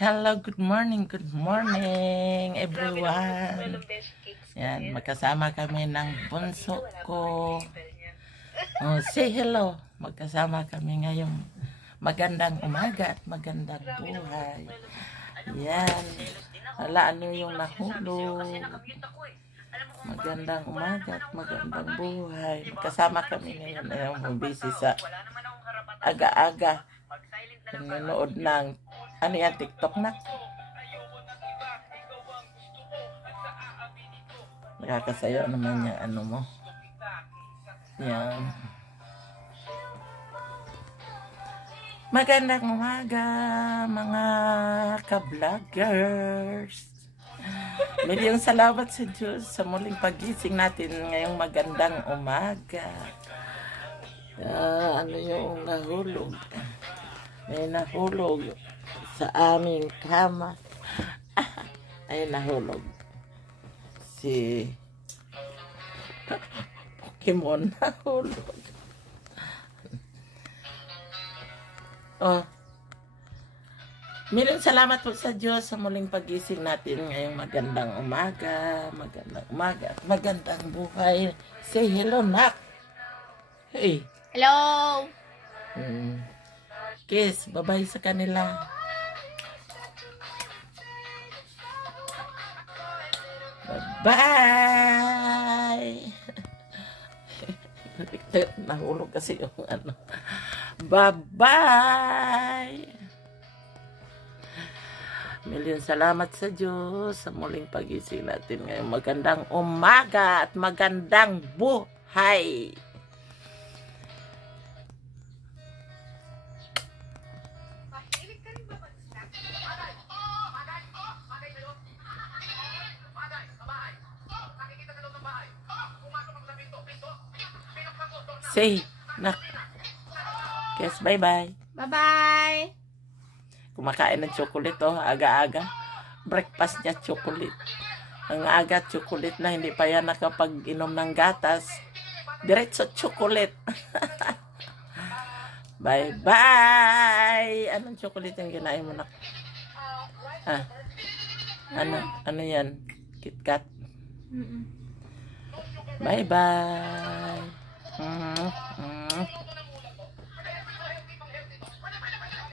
Hello, good morning everyone. Yan, magkasama kami ng bunso ko. Oh, say hello. Magkasama kami ngayong magandang umaga at magandang buhay. Yan. Hala, ano yung nahulog. Magandang umaga at magandang buhay. Magkasama kami ngayon. Ayun, busy sa aga-aga. Nanonood ng ano yan, TikTok na. Nakakasayo naman yung ano mo. Yan. Magandang umaga, mga ka-vloggers. Milyong salamat sa Diyos sa muling pagising natin ngayong magandang umaga. Ano yung nahulog? May nahulog sa aming kama. Ay, nahulog si Pokemon. Nahulog. Oh, milyong salamat po sa Diyos sa muling pagising natin ngayong magandang umaga, at magandang buhay. Say hello, Nak. Hey. Hello. Kiss, bye-bye sa kanila. Bye-bye. Nahulog kasi yung ano. Bye-bye. Milyong salamat sa Diyos sa muling pagising natin ngayong magandang umaga at magandang buhay. Say, Nak. Yes, bye-bye. Bye-bye. Kumakain ng chocolate, oh, aga-aga. Breakfast niya, chocolate. Ang aga, chocolate na, hindi pa yan nakapag-inom ng gatas. Diretso chocolate. Bye-bye. Anong chocolate yung kinain mo, Nak? Ah, ano yan? KitKat? Bye-bye.